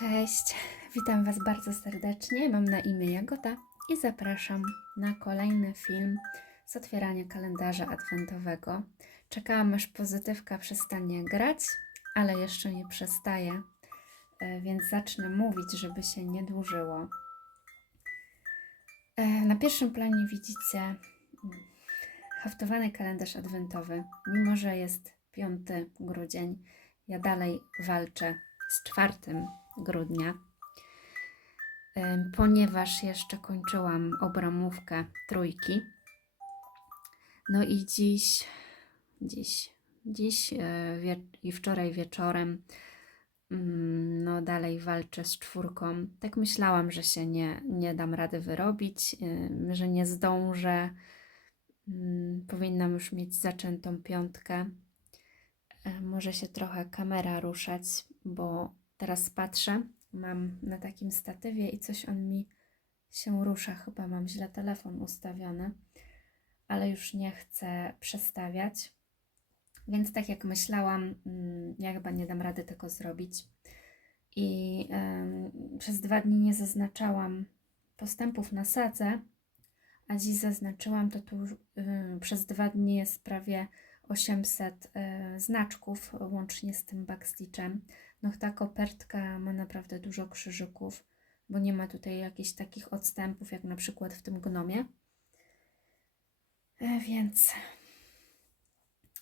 Cześć, witam Was bardzo serdecznie. Mam na imię Jagoda i zapraszam na kolejny film z otwierania kalendarza adwentowego. Czekałam aż pozytywka przestanie grać, ale jeszcze nie przestaje, e, więc zacznę mówić, żeby się nie dłużyło. E, Na pierwszym planie widzicie mm, haftowany kalendarz adwentowy. Mimo, że jest 5 grudzień, ja dalej walczę z 4 grudnia, em, ponieważ jeszcze kończyłam obramówkę trójki. No i dziś, dziś, dziś e, i wczoraj wieczorem, mm, no dalej walczę z czwórką. Tak myślałam, że się nie, nie dam rady wyrobić, em, że nie zdążę. Mm, Powinnam już mieć zaczętą piątkę. E, Może się trochę kamera ruszać, bo teraz patrzę, mam na takim statywie i coś on mi się rusza. Chyba mam źle telefon ustawiony, ale już nie chcę przestawiać. Więc tak jak myślałam, mm, ja chyba nie dam rady tego zrobić. I przez dwa dni nie zaznaczałam postępów na sadze, a dziś zaznaczyłam to tu przez dwa dni jest prawie 800 e, znaczków, łącznie z tym backstitchem. No ta kopertka ma naprawdę dużo krzyżyków, bo nie ma tutaj jakichś takich odstępów, jak na przykład w tym gnomie. E, Więc,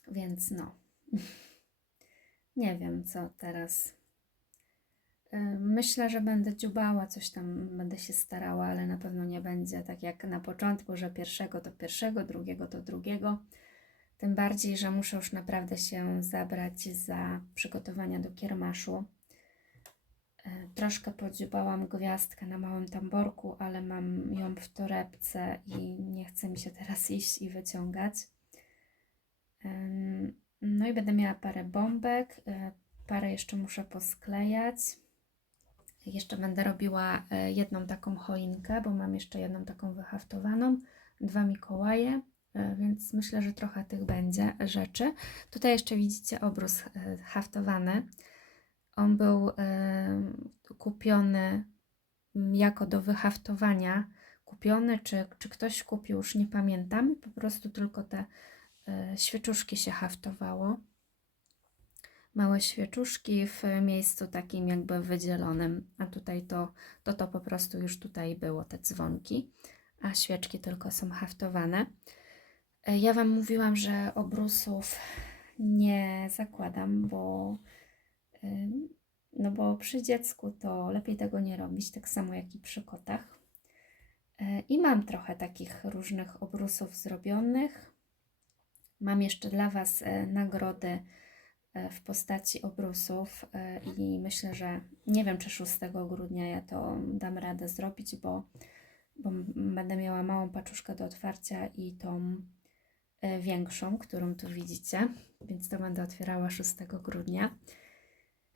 więc no, nie wiem co teraz. E, Myślę, że będę dziubała, coś tam będę się starała, ale na pewno nie będzie tak jak na początku, że pierwszego to pierwszego, drugiego to drugiego. Tym bardziej, że muszę już naprawdę się zabrać za przygotowania do kiermaszu. E, Troszkę podziubałam gwiazdkę na małym tamborku, ale mam ją w torebce i nie chce mi się teraz iść i wyciągać. No i będę miała parę bombek, e, parę jeszcze muszę posklejać. Jeszcze będę robiła e, jedną taką choinkę, bo mam jeszcze jedną taką wyhaftowaną, dwa Mikołaje, więc myślę, że trochę tych będzie rzeczy. Tutaj jeszcze widzicie obrus e, haftowany. On był e, kupiony jako do wyhaftowania. Kupiony, czy, czy ktoś kupił, już nie pamiętam. Po prostu tylko te e, świeczuszki się haftowało. Małe świeczuszki w miejscu takim jakby wydzielonym, a tutaj to, to to po prostu już tutaj było, te dzwonki, a świeczki tylko są haftowane. E, Ja Wam mówiłam, że obrusów nie zakładam, bo no bo przy dziecku to lepiej tego nie robić, tak samo jak i przy kotach. E, I mam trochę takich różnych obrusów zrobionych. Mam jeszcze dla Was e, nagrody w postaci obrusów i myślę, że nie wiem, czy 6 grudnia ja to dam radę zrobić, bo, bo będę miała małą paczuszkę do otwarcia i tą większą, którą tu widzicie, więc to będę otwierała 6 grudnia.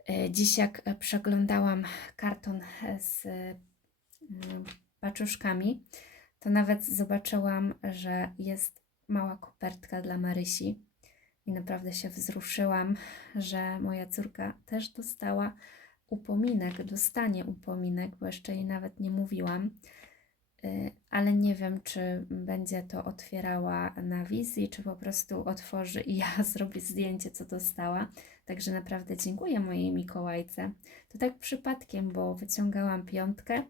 E, Dziś jak e, przeglądałam karton e, z e, paczuszkami, to nawet zobaczyłam, że jest mała kopertka dla Marysi i naprawdę się wzruszyłam, że moja córka też dostała upominek, dostanie upominek, bo jeszcze jej nawet nie mówiłam. Y, Ale nie wiem, czy będzie to otwierała na wizji, czy po prostu otworzy i ja zrobię zdjęcie, co dostała. Także naprawdę dziękuję mojej Mikołajce. To tak przypadkiem, bo wyciągałam piątkę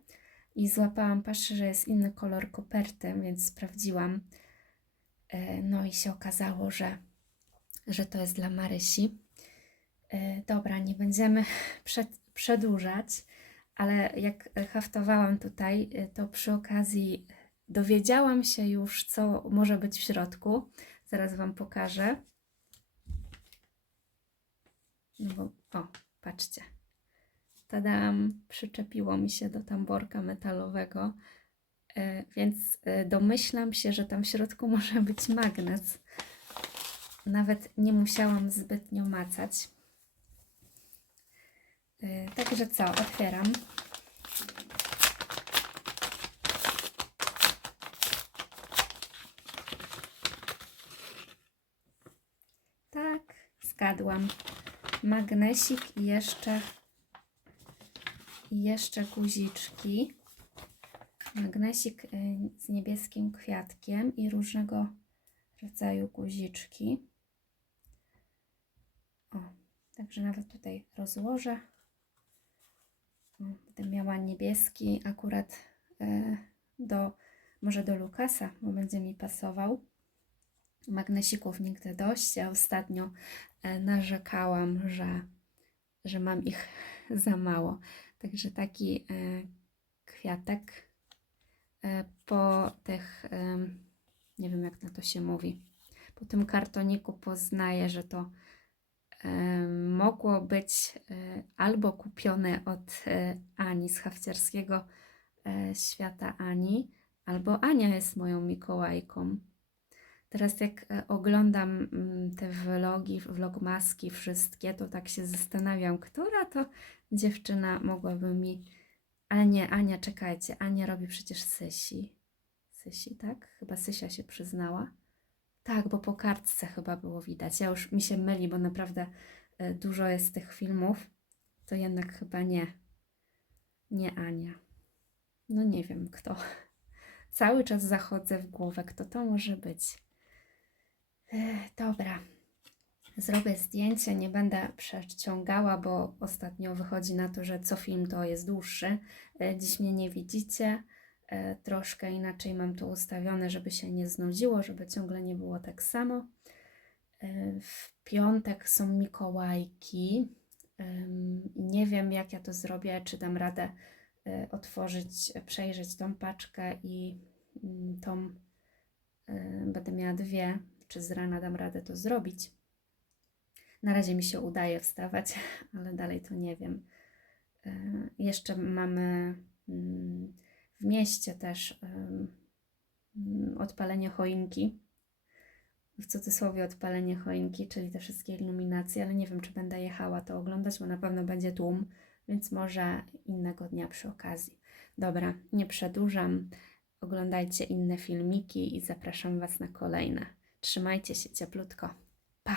i złapałam, patrzę, że jest inny kolor koperty, więc sprawdziłam. Y, No i się okazało, że, że to jest dla Marysi. Y, Dobra, nie będziemy przed, przedłużać, ale jak haftowałam tutaj, y, to przy okazji dowiedziałam się już, co może być w środku. Zaraz Wam pokażę. No bo, o, patrzcie. Tadam, przyczepiło mi się do tamborka metalowego, więc domyślam się, że tam w środku może być magnes. Nawet nie musiałam zbytnio macać. Y, Także co, otwieram. Tak, zgadłam. Magnesik i jeszcze I jeszcze guziczki. Magnesik y, z niebieskim kwiatkiem i różnego rodzaju guziczki. O, także nawet tutaj rozłożę. O, Będę miała niebieski akurat e, do, może do Lukasa, bo będzie mi pasował. Magnesików nigdy dość. Ja ostatnio e, narzekałam, że, że mam ich za mało. Także taki e, kwiatek po tych, nie wiem jak na to się mówi, po tym kartoniku poznaję, że to mogło być e, albo kupione od e, Ani z hafciarskiego e, świata Ani, albo Ania jest moją Mikołajką. Teraz jak oglądam mm, te vlogi, vlogmaski wszystkie, to tak się zastanawiam, która to dziewczyna mogłaby mi... Ale nie, Ania, czekajcie, Ania robi przecież Sysi. Sysi, tak? Chyba Sysia się przyznała. Tak, bo po kartce chyba było widać. Ja już mi się myli, bo naprawdę e, dużo jest tych filmów. To jednak chyba nie. Nie Ania. No nie wiem kto. Cały czas zachodzę w głowę, kto to może być. Ech, dobra. Zrobię zdjęcie, nie będę przeciągała, bo ostatnio wychodzi na to, że co film to jest dłuższy. E, Dziś mnie nie widzicie. E, Troszkę inaczej mam to ustawione, żeby się nie znudziło, żeby ciągle nie było tak samo. E, W piątek są Mikołajki. Nie wiem, jak ja to zrobię, czy dam radę e, otworzyć, przejrzeć tą paczkę i mm, tą będę miała dwie, czy z rana dam radę to zrobić. Na razie mi się udaje wstawać, ale dalej to nie wiem. Jeszcze mamy mm, w mieście też odpalenie choinki. W cudzysłowie odpalenie choinki, czyli te wszystkie iluminacje, ale nie wiem, czy będę jechała to oglądać, bo na pewno będzie tłum, więc może innego dnia przy okazji. Dobra, nie przedłużam. Oglądajcie inne filmiki i zapraszam Was na kolejne. Trzymajcie się cieplutko. Pa!